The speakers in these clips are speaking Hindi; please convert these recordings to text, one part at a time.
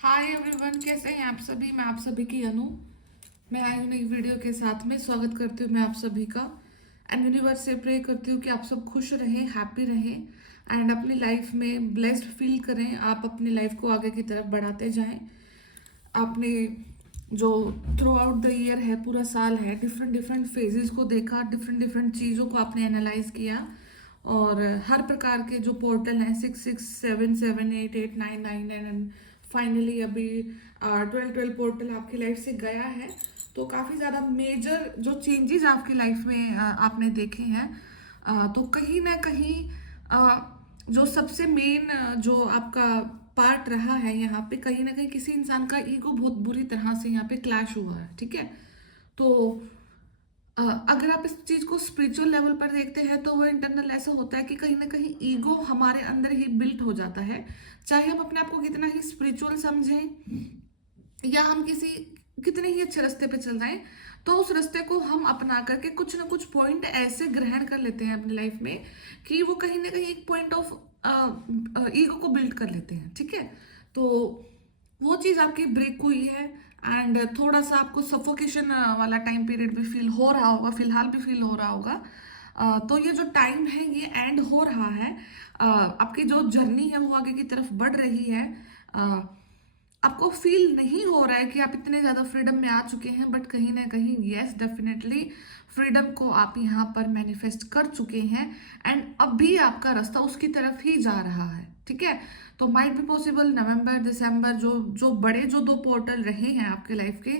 हाय एवरीवन, कैसे हैं आप सभी। मैं आप सभी की अनु। मैं आई हूँ नई वीडियो के साथ में। स्वागत करती हूँ मैं आप सभी का। एंड यूनिवर्स से प्रे करती हूँ कि आप सब खुश रहें, हैप्पी रहें एंड अपनी लाइफ में ब्लेस्ड फील करें। आप अपनी लाइफ को आगे की तरफ बढ़ाते जाएं। आपने जो थ्रू आउट द ईयर है, पूरा साल है, डिफरेंट डिफरेंट फेजेस को देखा, डिफरेंट डिफरेंट चीज़ों को आपने एनालाइज किया। और हर प्रकार के जो पोर्टल हैं, 6 6 7 7 8 8 9 9 एंड फाइनली अभी 12 12 पोर्टल आपकी लाइफ से गया है। तो काफ़ी ज़्यादा मेजर जो चेंजेस आपकी लाइफ में आपने देखे हैं। तो कहीं ना कहीं जो सबसे मेन जो आपका पार्ट रहा है यहाँ पे, कहीं ना कहीं किसी इंसान का ईगो बहुत बुरी तरह से यहाँ पे क्लैश हुआ है। ठीक है। तो अगर आप इस चीज को स्पिरिचुअल लेवल पर देखते हैं तो वो इंटरनल ऐसा होता है कि कहीं ना कहीं ईगो हमारे अंदर ही बिल्ट हो जाता है। चाहे हम अपने आप को कितना ही स्पिरिचुअल समझें या हम किसी कितने ही अच्छे रास्ते पे चल रहे हैं, तो उस रास्ते को हम अपना करके कुछ ना कुछ पॉइंट ऐसे ग्रहण कर लेते हैं अपनी लाइफ में कि वो कहीं ना कहीं एक पॉइंट ऑफ ईगो को बिल्ड कर लेते हैं। ठीक है। तो वो चीज़ आपकी ब्रेक हुई है एंड थोड़ा सा आपको सफोकेशन वाला टाइम पीरियड भी फील हो रहा होगा, फिलहाल भी फील हो रहा होगा। तो ये जो टाइम है ये एंड हो रहा है। आपकी जो जर्नी है वो आगे की तरफ बढ़ रही है। आपको फील नहीं हो रहा है कि आप इतने ज़्यादा फ्रीडम में आ चुके हैं, बट कहीं ना कहीं यस डेफिनेटली फ्रीडम को आप यहाँ पर मैनिफेस्ट कर चुके हैं एंड अभी आपका रास्ता उसकी तरफ ही जा रहा है। ठीक है। तो माइट बी पॉसिबल नवंबर दिसंबर जो जो बड़े जो दो पोर्टल रहे हैं आपके लाइफ के,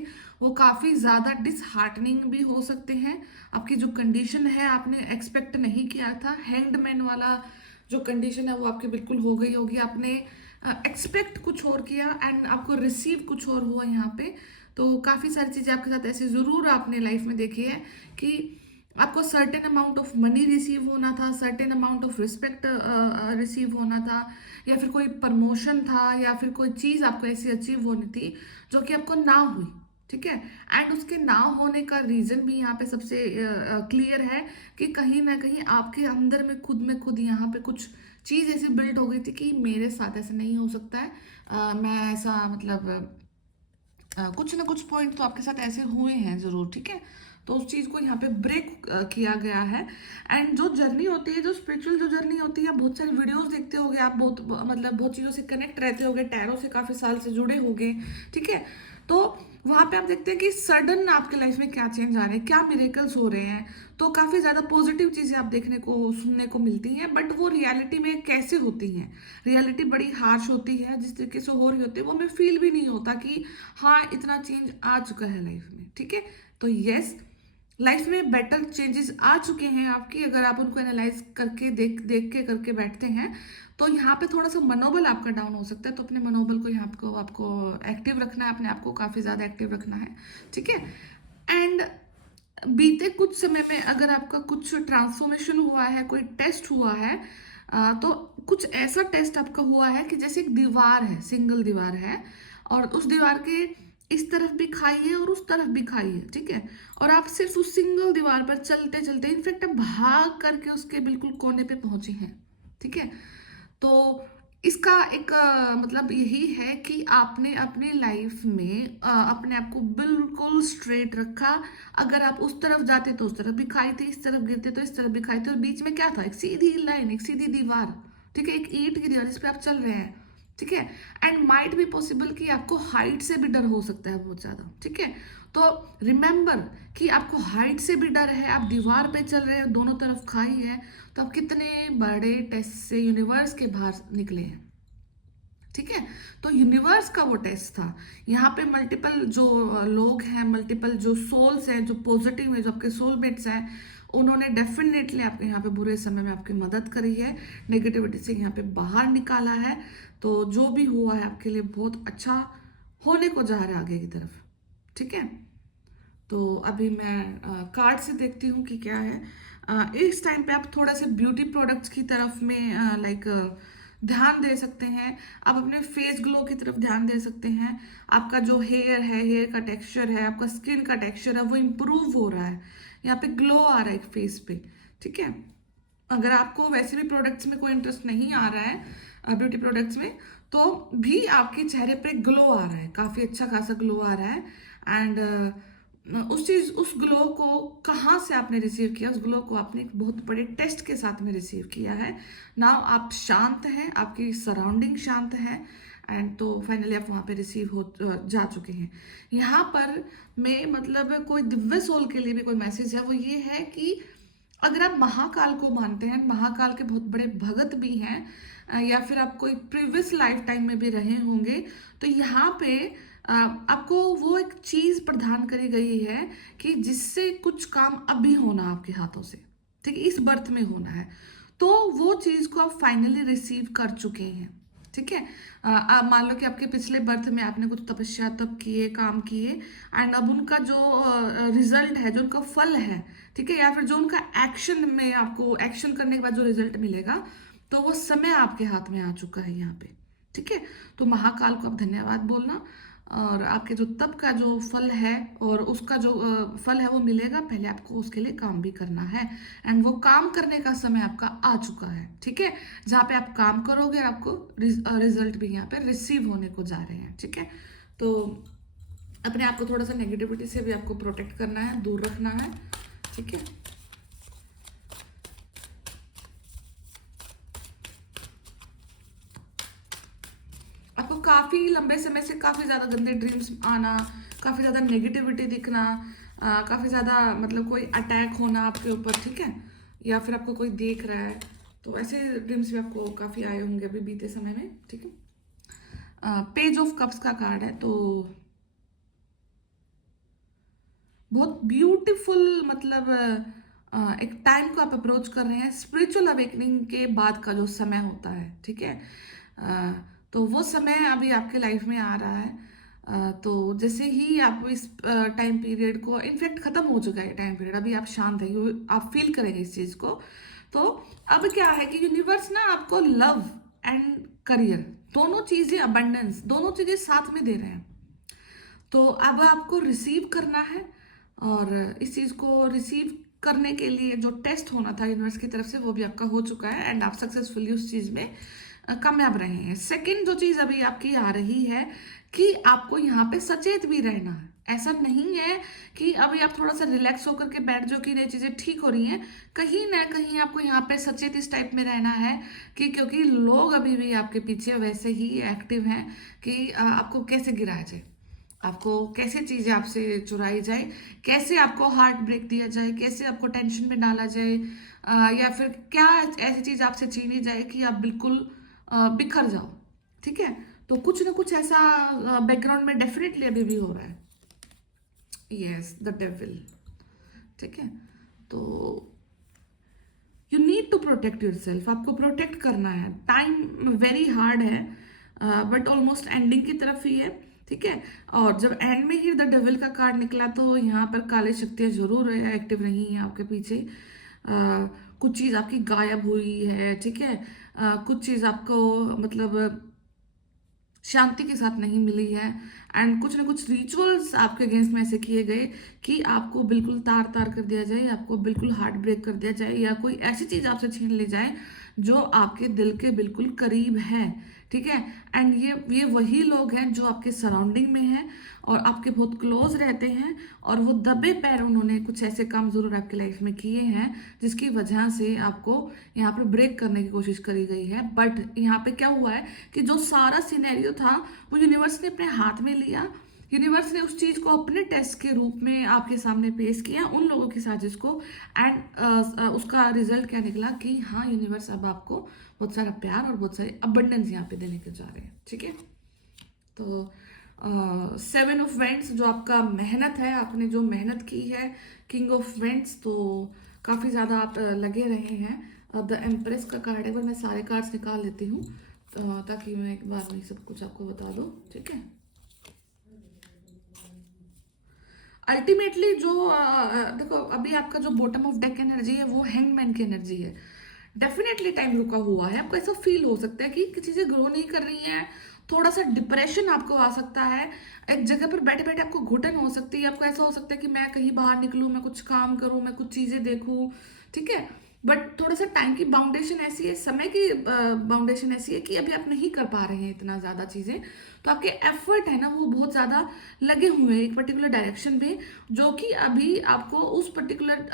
वो काफ़ी ज़्यादा डिसहार्टनिंग भी हो सकते हैं। आपकी जो कंडीशन है आपने एक्सपेक्ट नहीं किया था, हैंगड वाला जो कंडीशन है वो आपकी बिल्कुल हो गई होगी। आपने एक्सपेक्ट कुछ और किया एंड आपको रिसीव कुछ और हुआ यहाँ पे। तो काफ़ी सारी चीज़ें आपके साथ ऐसे ज़रूर आपने लाइफ में देखी है कि आपको certain amount of money receive होना था, certain amount of respect receive होना था, या फिर कोई प्रमोशन था, या फिर कोई चीज़ आपको ऐसी अचीव होनी थी जो कि आपको ना हुई। ठीक है। एंड उसके ना होने का रीज़न भी यहाँ पे सबसे क्लियर है कि कहीं ना कहीं आपके अंदर में खुद यहाँ पे कुछ चीज़ ऐसी बिल्ड हो गई थी कि मेरे साथ ऐसा नहीं हो सकता है। मैं ऐसा मतलब कुछ ना कुछ पॉइंट तो आपके साथ ऐसे हुए हैं ज़रूर। ठीक है। तो उस चीज़ को यहाँ पे ब्रेक किया गया है। एंड जो जर्नी होती है, जो स्पिरिचुअल जो जर्नी होती है, बहुत सारी वीडियोस देखते होगे आप, बहुत मतलब बहुत चीज़ों से कनेक्ट रहते होगे, टैरो से काफ़ी साल से जुड़े होगे। ठीक है। तो वहाँ पे आप देखते हैं कि सडन आपके लाइफ में क्या चेंज आ रहे हैं, क्या मिरेकल्स हो रहे हैं। तो काफ़ी ज़्यादा पॉजिटिव चीज़ें आप देखने को सुनने को मिलती हैं, बट वो रियलिटी में कैसे होती हैं। रियलिटी बड़ी हार्श होती है, जिस तरीके से हो रही होती है वो हमें फील भी नहीं होता कि हाँ इतना चेंज आ चुका है लाइफ में। ठीक है। तो यस, लाइफ में बेटर चेंजेस आ चुके हैं आपकी, अगर आप उनको एनालाइज करके देख देख के करके बैठते हैं। तो यहाँ पे थोड़ा सा मनोबल आपका डाउन हो सकता है, तो अपने मनोबल को यहाँ को आपको एक्टिव रखना है, अपने आप को काफ़ी ज़्यादा एक्टिव रखना है। ठीक है। एंड बीते कुछ समय में अगर आपका कुछ ट्रांसफॉर्मेशन हुआ है, कोई टेस्ट हुआ है, तो कुछ ऐसा टेस्ट आपका हुआ है कि जैसे एक दीवार है, सिंगल दीवार है, और उस दीवार के इस तरफ भी खाई है और उस तरफ भी खाई है। ठीक है। और आप सिर्फ उस सिंगल दीवार पर चलते चलते, इनफेक्ट आप भाग करके उसके बिल्कुल कोने पे पहुंचे हैं। ठीक है। तो इसका एक मतलब यही है कि आपने अपने लाइफ में अपने आप को बिल्कुल स्ट्रेट रखा। अगर आप उस तरफ जाते तो उस तरफ भी खाई थी, इस तरफ गिरते तो इस तरफ भी खाई थी, और बीच में क्या था, एक सीधी लाइन, एक सीधी दीवार। ठीक है। एक ईंट की दीवार जिस पे आप चल रहे हैं। ठीक है। एंड माइट भी पॉसिबल कि आपको हाइट से भी डर हो सकता है बहुत ज़्यादा। ठीक है। तो रिमेंबर कि आपको हाइट से भी डर है, आप दीवार पे चल रहे हैं, दोनों तरफ खाई है, तो आप कितने बड़े टेस्ट से यूनिवर्स के बाहर निकले हैं। ठीक है। तो यूनिवर्स का वो टेस्ट था। यहाँ पे मल्टीपल जो लोग हैं, मल्टीपल जो सोल्स हैं, जो पॉजिटिव है, जो आपके सोलमेट्स हैं, उन्होंने डेफिनेटली आपके यहाँ पे बुरे समय में आपकी मदद करी है, नेगेटिविटी से यहाँ पे बाहर निकाला है। तो जो भी हुआ है आपके लिए बहुत अच्छा होने को जा रहा है आगे की तरफ। ठीक है। तो अभी मैं कार्ड से देखती हूँ कि क्या है। इस टाइम पे आप थोड़ा सा ब्यूटी प्रोडक्ट्स की तरफ में लाइक ध्यान दे सकते हैं। आप अपने फेस ग्लो की तरफ ध्यान दे सकते हैं। आपका जो हेयर है, हेयर का टेक्सचर है, आपका स्किन का टेक्सचर है, वो इम्प्रूव हो रहा है। यहाँ पे ग्लो आ रहा है एक फेस पे। ठीक है। अगर आपको वैसे भी प्रोडक्ट्स में कोई इंटरेस्ट नहीं आ रहा है, ब्यूटी प्रोडक्ट्स में, तो भी आपके चेहरे पे ग्लो आ रहा है, काफ़ी अच्छा खासा ग्लो आ रहा है। एंड उस ग्लो को कहाँ से आपने रिसीव किया? उस ग्लो को आपने एक बहुत बड़े टेस्ट के साथ में रिसीव किया है। नाउ आप शांत हैं, आपकी सराउंडिंग शांत है, एंड तो फाइनली आप वहाँ पे रिसीव हो जा चुके हैं। यहाँ पर मैं मतलब कोई दिव्य सोल के लिए भी कोई मैसेज है, वो ये है कि अगर आप महाकाल को मानते हैं, महाकाल के बहुत बड़े भगत भी हैं, या फिर आप कोई प्रीवियस लाइफ टाइम में भी रहे होंगे, तो यहाँ पे आपको वो एक चीज प्रदान करी गई है कि जिससे कुछ काम अभी होना आपके हाथों से, ठीक है, इस बर्थ में होना है। तो वो चीज को आप फाइनली रिसीव कर चुके हैं, ठीक है। मान लो कि आपके पिछले बर्थ में आपने कुछ तपस्या तप किए, काम किए, एंड अब उनका जो रिजल्ट है, जो उनका फल है, ठीक है, या फिर जो उनका एक्शन में आपको एक्शन करने के बाद जो रिजल्ट मिलेगा, तो वो समय आपके हाथ में आ चुका है यहाँ पे, ठीक है। तो महाकाल को आप धन्यवाद बोलना, और आपके जो तप का जो फल है और उसका जो फल है वो मिलेगा, पहले आपको उसके लिए काम भी करना है, एंड वो काम करने का समय आपका आ चुका है, ठीक है। जहाँ पे आप काम करोगे आपको रिजल्ट भी यहाँ पे रिसीव होने को जा रहे हैं, ठीक है। तो अपने आप को थोड़ा सा नेगेटिविटी से भी आपको प्रोटेक्ट करना है, दूर रखना है, ठीक है। आपको काफी लंबे समय से काफी ज्यादा गंदे ड्रीम्स आना, काफी ज्यादा नेगेटिविटी दिखना, काफी ज्यादा मतलब कोई अटैक होना आपके ऊपर, ठीक है, या फिर आपको कोई देख रहा है, तो ऐसे ड्रीम्स भी आपको काफी आए होंगे अभी बीते समय में, ठीक है। पेज ऑफ कप्स का कार्ड है, तो बहुत ब्यूटीफुल मतलब एक टाइम को आप अप्रोच कर रहे हैं, स्पिरिचुअल अवेकनिंग के बाद का जो समय होता है, ठीक है। तो वो समय अभी आपके लाइफ में आ रहा है। तो जैसे ही आप इस टाइम पीरियड को, इनफैक्ट खत्म हो चुका है टाइम पीरियड, अभी आप शांत है, आप फील करेंगे इस चीज को। तो अब क्या है कि यूनिवर्स ना आपको लव एंड करियर दोनों चीजें, अबंडेंस दोनों चीजें साथ में दे रहे हैं। तो अब आपको रिसीव करना है, और इस चीज़ को रिसीव करने के लिए जो टेस्ट होना था यूनिवर्स की तरफ से वो भी आपका हो चुका है, एंड आप सक्सेसफुली उस चीज़ में कामयाब रहे हैं। सेकंड जो चीज़ अभी आपकी आ रही है कि आपको यहाँ पे सचेत भी रहना है। ऐसा नहीं है कि अभी आप थोड़ा सा रिलैक्स होकर के बैठ जाओ कि नई चीज़ें ठीक हो रही हैं, कहीं ना कहीं आपको यहाँ पे सचेत इस टाइप में रहना है कि क्योंकि लोग अभी भी आपके पीछे वैसे ही एक्टिव हैं कि आपको कैसे गिराया जाए, आपको कैसे चीज़ें आपसे चुराई जाए, कैसे आपको हार्ट ब्रेक दिया जाए, कैसे आपको टेंशन में डाला जाए, या फिर क्या ऐसी चीज़ आपसे छीनी जाए कि आप बिल्कुल बिखर जाओ, ठीक है। तो कुछ ना कुछ ऐसा बैकग्राउंड में डेफिनेटली अभी भी हो रहा है। यस, द डेविल, ठीक है। तो you need to protect yourself, आपको प्रोटेक्ट करना है। टाइम वेरी हार्ड है, बट ऑलमोस्ट एंडिंग की तरफ ही है, ठीक है। और जब एंड में ही द डेविल का कार्ड निकला, तो यहाँ पर काली शक्तियाँ जरूर एक्टिव रही हैं आपके पीछे। कुछ चीज़ आपकी गायब हुई है, ठीक है। कुछ चीज़ आपको मतलब शांति के साथ नहीं मिली है, एंड कुछ ना कुछ रिचुअल्स आपके अगेंस्ट में ऐसे किए गए कि आपको बिल्कुल तार तार कर दिया जाए, आपको बिल्कुल हार्ट ब्रेक कर दिया जाए, या कोई ऐसी चीज़ आपसे छीन ली जाए जो आपके दिल के बिल्कुल करीब है, ठीक है। एंड ये वही लोग हैं जो आपके सराउंडिंग में हैं और आपके बहुत क्लोज रहते हैं, और वो दबे पैर उन्होंने कुछ ऐसे काम जरूर आपकी लाइफ में किए हैं जिसकी वजह से आपको यहाँ पर ब्रेक करने की कोशिश करी गई है। बट यहाँ पे क्या हुआ है कि जो सारा सिनेरियो था वो यूनिवर्स ने अपने हाथ में लिया, यूनिवर्स ने उस चीज को अपने टेस्ट के रूप में आपके सामने पेश किया उन लोगों की साजिश को, एंड उसका रिजल्ट क्या निकला कि हाँ, यूनिवर्स अब आपको बहुत सारा प्यार और बहुत सारे अबंडेंस यहाँ पे देने के जा रहे हैं, ठीक है। तो 7 ऑफ वेंट्स जो आपका मेहनत है, आपने जो मेहनत की है, किंग ऑफ वेंट्स, तो काफ़ी ज़्यादा आप लगे रहे हैं। द एम्प्रेस का कार्ड है, पर मैं सारे कार्ड्स निकाल लेती हूँ ताकि मैं एक बार में सब कुछ आपको बता दूँ, ठीक है। अल्टीमेटली जो देखो, अभी आपका जो बॉटम ऑफ डेक एनर्जी है वो हैंगमैन की एनर्जी है। डेफिनेटली टाइम रुका हुआ है, आपको ऐसा फील हो सकता है कि चीज़ें ग्रो नहीं कर रही हैं, थोड़ा सा डिप्रेशन आपको आ सकता है, एक जगह पर बैठे बैठे आपको घुटन हो सकती है, आपको ऐसा हो सकता है कि मैं कहीं बाहर निकलूं, मैं कुछ काम करूं, मैं कुछ चीज़ें देखूं, ठीक है। बट थोड़ा सा टाइम की बाउंडेशन ऐसी है, समय की बाउंडेशन ऐसी है कि अभी आप नहीं कर पा रहे हैं इतना ज़्यादा चीज़ें, तो आपके एफर्ट है ना वो बहुत ज़्यादा लगे हुए हैं एक पर्टिकुलर डायरेक्शन में, जो कि अभी आपको उस पर्टिकुलर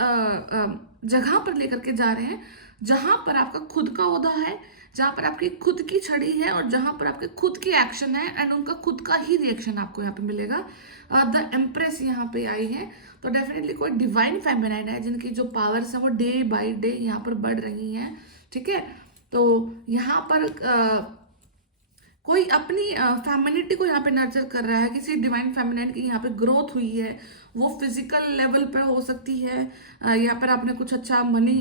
जगह पर लेकर के जा रहे हैं जहाँ पर आपका खुद का ओहदा है, जहाँ पर आपकी खुद की छड़ी है और जहाँ पर आपके खुद की एक्शन है एंड उनका खुद का ही रिएक्शन आपको यहाँ पे मिलेगा। द एम्प्रेस यहाँ पे आई है, तो डेफिनेटली कोई डिवाइन फेमिनाइन है जिनकी जो पावर्स है वो डे बाय डे यहाँ पर बढ़ रही हैं, ठीक है। तो यहाँ पर कोई अपनी फेमिनिटी को यहाँ पे नर्चर कर रहा है, किसी डिवाइन फेमिनाइन की यहाँ पे ग्रोथ हुई है, वो फिजिकल लेवल पे हो सकती है, यहाँ पर आपने कुछ अच्छा मनी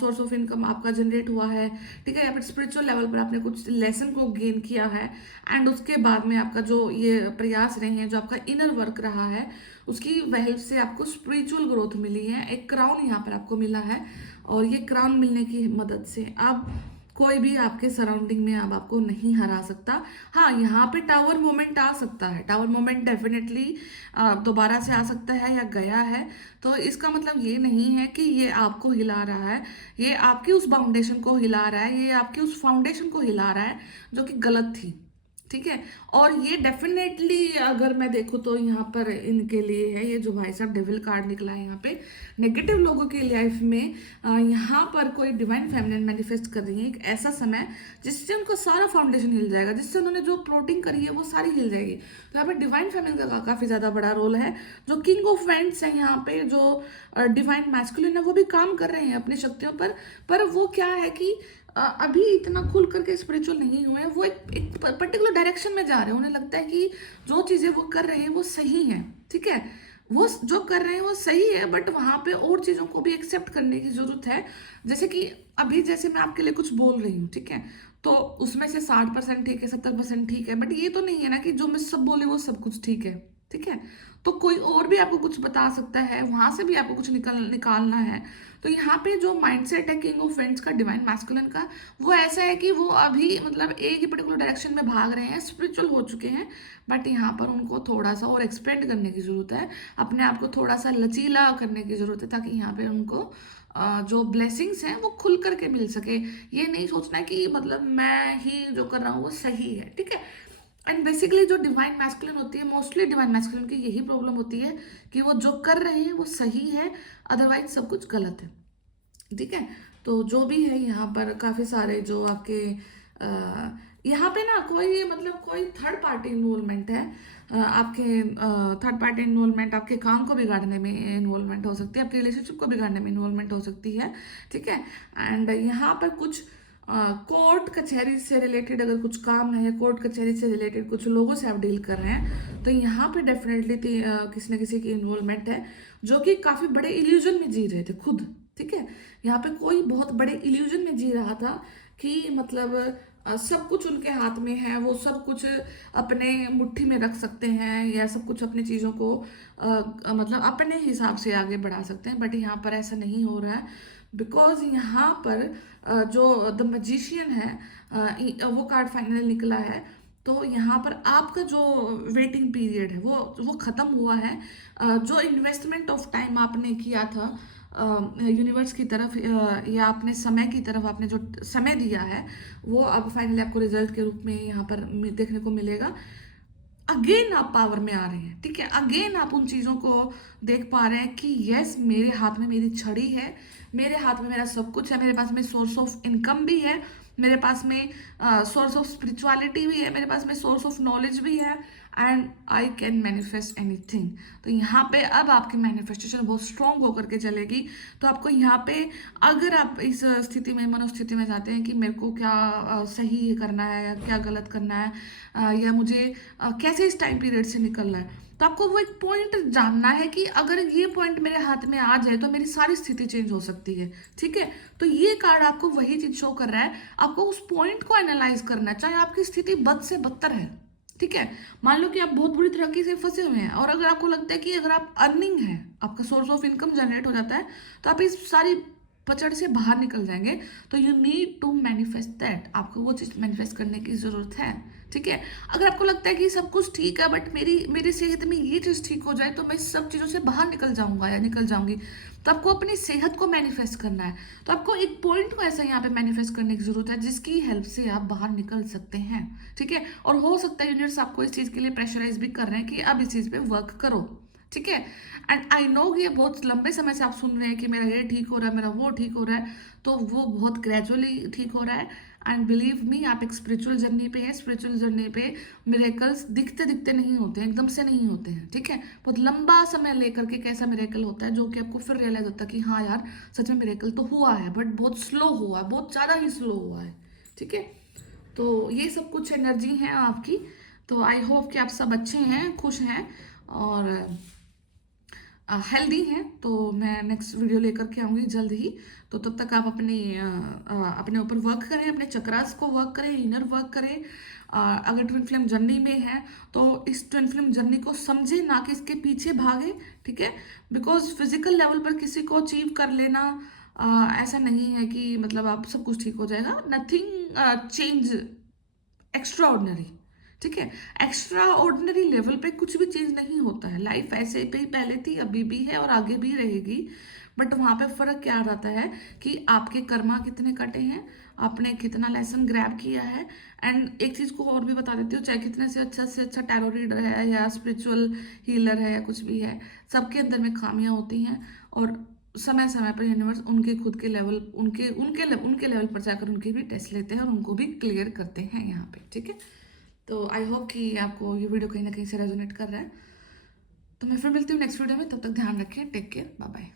सोर्स ऑफ इनकम आपका जनरेट हुआ है, ठीक है, या फिर स्पिरिचुअल लेवल पर आपने कुछ लेसन को गेन किया है एंड उसके बाद में आपका जो ये प्रयास रहे हैं, जो आपका इनर वर्क रहा है, उसकी हेल्प से आपको स्पिरिचुअल ग्रोथ मिली है, एक क्राउन यहाँ पर आपको मिला है और ये क्राउन मिलने की मदद से अब कोई भी आपके सराउंडिंग में अब आपको नहीं हरा सकता। हाँ, यहाँ पे टावर मोमेंट आ सकता है, टावर मोमेंट डेफिनेटली दोबारा से आ सकता है या गया है, तो इसका मतलब ये नहीं है कि ये आपको हिला रहा है, ये आपकी उस बाउंडेशन को हिला रहा है, ये आपकी उस फाउंडेशन को हिला रहा है जो कि गलत थी, ठीक है। और ये डेफिनेटली अगर मैं देखूँ तो यहाँ पर इनके लिए है, ये जो भाई साहब डेविल कार्ड निकला है यहाँ पे, नेगेटिव लोगों की लाइफ में यहाँ पर कोई डिवाइन फेमिनिन मैनिफेस्ट कर रही है एक ऐसा समय जिससे उनको सारा फाउंडेशन हिल जाएगा, जिससे उन्होंने जो प्लॉटिंग करी है वो सारी हिल जाएगी। तो यहाँ पर डिवाइन फेमिनिन का काफ़ी ज़्यादा बड़ा रोल है। जो किंग ऑफ वेंट्स है यहाँ पे, जो डिवाइन मैस्कुलिन है, वो भी काम कर रहे हैं अपनी शक्तियों पर वो क्या है कि अभी इतना खुल करके स्पिरिचुअल नहीं हुए, वो एक पर्टिकुलर डायरेक्शन में जा रहे हैं, उन्हें लगता है कि जो चीज़ें वो कर रहे हैं वो सही है, ठीक है, वो जो कर रहे हैं वो सही है, बट वहाँ पे और चीज़ों को भी एक्सेप्ट करने की ज़रूरत है। जैसे कि अभी जैसे मैं आपके लिए कुछ बोल रही हूँ, ठीक है, तो उसमें से 60% ठीक है, 70% ठीक है, बट ये तो नहीं है ना कि जो मैं सब बोले वो सब कुछ ठीक है, ठीक है। तो कोई और भी आपको कुछ बता सकता है, वहां से भी आपको कुछ निकालना है। तो यहाँ पे जो माइंडसेट है किंग ऑफ वेंट्स का, डिवाइन मैस्कुलिन का, वो ऐसा है कि वो अभी मतलब एक ही पर्टिकुलर डायरेक्शन में भाग रहे हैं, स्पिरिचुअल हो चुके हैं, बट यहाँ पर उनको थोड़ा सा और एक्सपेंड करने की ज़रूरत है, अपने आप को थोड़ा सा लचीला करने की ज़रूरत है, ताकि यहाँ पे उनको जो ब्लेसिंग्स हैं वो खुल करके मिल सके। ये नहीं सोचना है कि मतलब मैं ही जो कर रहा हूँ वो सही है, ठीक है। एंड बेसिकली जो डिवाइन मैस्कुलिन होती है, मोस्टली डिवाइन मैस्कुलिन की यही प्रॉब्लम होती है कि वो जो कर रहे हैं वो सही है, अदरवाइज सब कुछ गलत है, ठीक है। तो जो भी है यहाँ पर काफ़ी सारे जो आपके यहाँ पे ना कोई मतलब कोई थर्ड पार्टी इन्वॉल्वमेंट है, आपके थर्ड पार्टी इन्वॉल्वमेंट आपके काम को बिगाड़ने में इन्वॉल्वमेंट हो सकती है, आपके रिलेशनशिप को बिगाड़ने में इन्वॉल्वमेंट हो सकती है, ठीक है। एंड यहाँ पर कुछ कोर्ट कचहरी से रिलेटेड अगर कुछ काम है या कोर्ट कचहरी से रिलेटेड कुछ लोगों से आप डील कर रहे हैं, तो यहाँ पे डेफिनेटली किसी न किसी की इन्वॉल्वमेंट है जो कि काफ़ी बड़े इल्यूजन में जी रहे थे खुद, ठीक है। यहाँ पे कोई बहुत बड़े इल्यूजन में जी रहा था कि मतलब सब कुछ उनके हाथ में है, वो सब कुछ अपने मुट्ठी में रख सकते हैं या सब कुछ अपनी चीज़ों को मतलब अपने हिसाब से आगे बढ़ा सकते हैं, बट यहाँ पर ऐसा नहीं हो रहा है, बिकॉज यहाँ पर जो द मैजिशियन है वो कार्ड फाइनल निकला है। तो यहाँ पर आपका जो वेटिंग पीरियड है वो ख़त्म हुआ है, जो इन्वेस्टमेंट ऑफ टाइम आपने किया था यूनिवर्स की तरफ या अपने समय की तरफ, आपने जो समय दिया है वो अब फाइनली आपको रिजल्ट के रूप में यहाँ पर देखने को मिलेगा। अगेन आप पावर में आ रहे हैं, ठीक है, अगेन आप उन चीज़ों को देख पा रहे हैं कि यस मेरे हाथ में मेरी छड़ी है, मेरे हाथ में मेरा सब कुछ है, मेरे पास में सोर्स ऑफ इनकम भी है, मेरे पास में सोर्स ऑफ स्पिरिचुअलिटी भी है, मेरे पास में सोर्स ऑफ नॉलेज भी है, and I can manifest anything. तो यहाँ पे अब आपकी मैनिफेस्टेशन बहुत स्ट्रॉन्ग होकर के चलेगी। तो आपको यहाँ पे अगर आप इस स्थिति में मनोस्थिति में जाते हैं कि मेरे को क्या सही करना है या क्या गलत करना है, या मुझे कैसे इस टाइम पीरियड से निकलना है, तो आपको वो एक पॉइंट जानना है कि अगर ये पॉइंट मेरे हाथ में आ जाए तो मेरी सारी स्थिति चेंज हो सकती है, ठीक है। तो ये कार्ड आपको वही चीज शो कर रहा है, आपको उस पॉइंट को एनालाइज करना है, चाहे आपकी स्थिति बद से बदतर है, ठीक है। मान लो कि आप बहुत बुरी तरीके से फंसे हुए हैं और अगर आपको लगता है कि अगर आप अर्निंग है, आपका सोर्स ऑफ इनकम जनरेट हो जाता है, तो आप इस सारी पचड़ से बाहर निकल जाएंगे। तो you need to manifest that, आपको वो चीज़ मैनिफेस्ट करने की ज़रूरत है, ठीक है। अगर आपको लगता है कि सब कुछ ठीक है बट मेरी सेहत में ये चीज़ ठीक हो जाए तो मैं इस सब चीज़ों से बाहर निकल जाऊंगा या निकल जाऊंगी, तो आपको अपनी सेहत को मैनिफेस्ट करना है। तो आपको एक पॉइंट को ऐसा यहाँ पे मैनिफेस्ट करने की जरूरत है जिसकी हेल्प से आप बाहर निकल सकते हैं, ठीक है। और हो सकता है यूनिवर्स आपको इस चीज़ के लिए प्रेशराइज भी कर रहे हैं कि अब इस चीज़ पे वर्क करो, ठीक है। एंड आई नो ये बहुत लंबे समय से आप सुन रहे हैं कि मेरा ये ठीक हो रहा है, मेरा वो ठीक हो रहा है, तो वो बहुत ग्रेजुअली ठीक हो रहा है। एंड बिलीव मी, आप एक स्पिरिचुअल जर्नी पे हैं। स्पिरिचुअल जर्नी पे मिरेकल्स दिखते दिखते नहीं होते हैं, एकदम से नहीं होते हैं, ठीक है। बहुत लंबा समय लेकर के कैसा मिरेकल होता है जो कि आपको फिर रियलाइज होता है कि हाँ यार सच में मिरेकल तो हुआ है, बट बहुत स्लो हुआ है, बहुत ज़्यादा ही स्लो हुआ है, ठीक है। तो ये सब कुछ एनर्जी है आपकी। तो आई होप कि आप सब अच्छे हैं, खुश हैं और हेल्दी हैं। तो मैं नेक्स्ट वीडियो लेकर के आऊँगी जल्द ही। तो तब तक आप अपने ऊपर वर्क करें, अपने चक्रास को वर्क करें, इनर वर्क करें। अगर ट्विन फ्लेम जर्नी में है तो इस ट्विन फ्लेम जर्नी को समझे, ना कि इसके पीछे भागे, ठीक है। बिकॉज फिजिकल लेवल पर किसी को अचीव कर लेना ऐसा नहीं है कि मतलब आप सब कुछ ठीक हो जाएगा। नथिंग चेंज एक्स्ट्रा ऑर्डिनरी, ठीक है। एक्स्ट्रा ऑर्डिनरी लेवल पे कुछ भी चेंज नहीं होता है। लाइफ ऐसे पे ही पहले थी, अभी भी है और आगे भी रहेगी। बट वहाँ पे फर्क क्या आ जाता है कि आपके कर्मा कितने कटे हैं, आपने कितना लेसन ग्रैब किया है। एंड एक चीज़ को और भी बता देती हूँ, चाहे कितने से अच्छा टैरो रीडर है या स्पिरिचुअल हीलर है या कुछ भी है, सबके अंदर में खामियां होती हैं। और समय समय पर यूनिवर्स उनके खुद के लेवल, उनके लेवल पर जाकर उनके भी टेस्ट लेते हैं और उनको भी क्लियर करते हैं यहाँ पे, ठीक है। तो आई होप कि आपको ये वीडियो कहीं ना कहीं से रेजोनेट कर रहा है। तो मैं फिर मिलती हूँ नेक्स्ट वीडियो में, तब तक ध्यान रखें, टेक केयर, बाय बाय।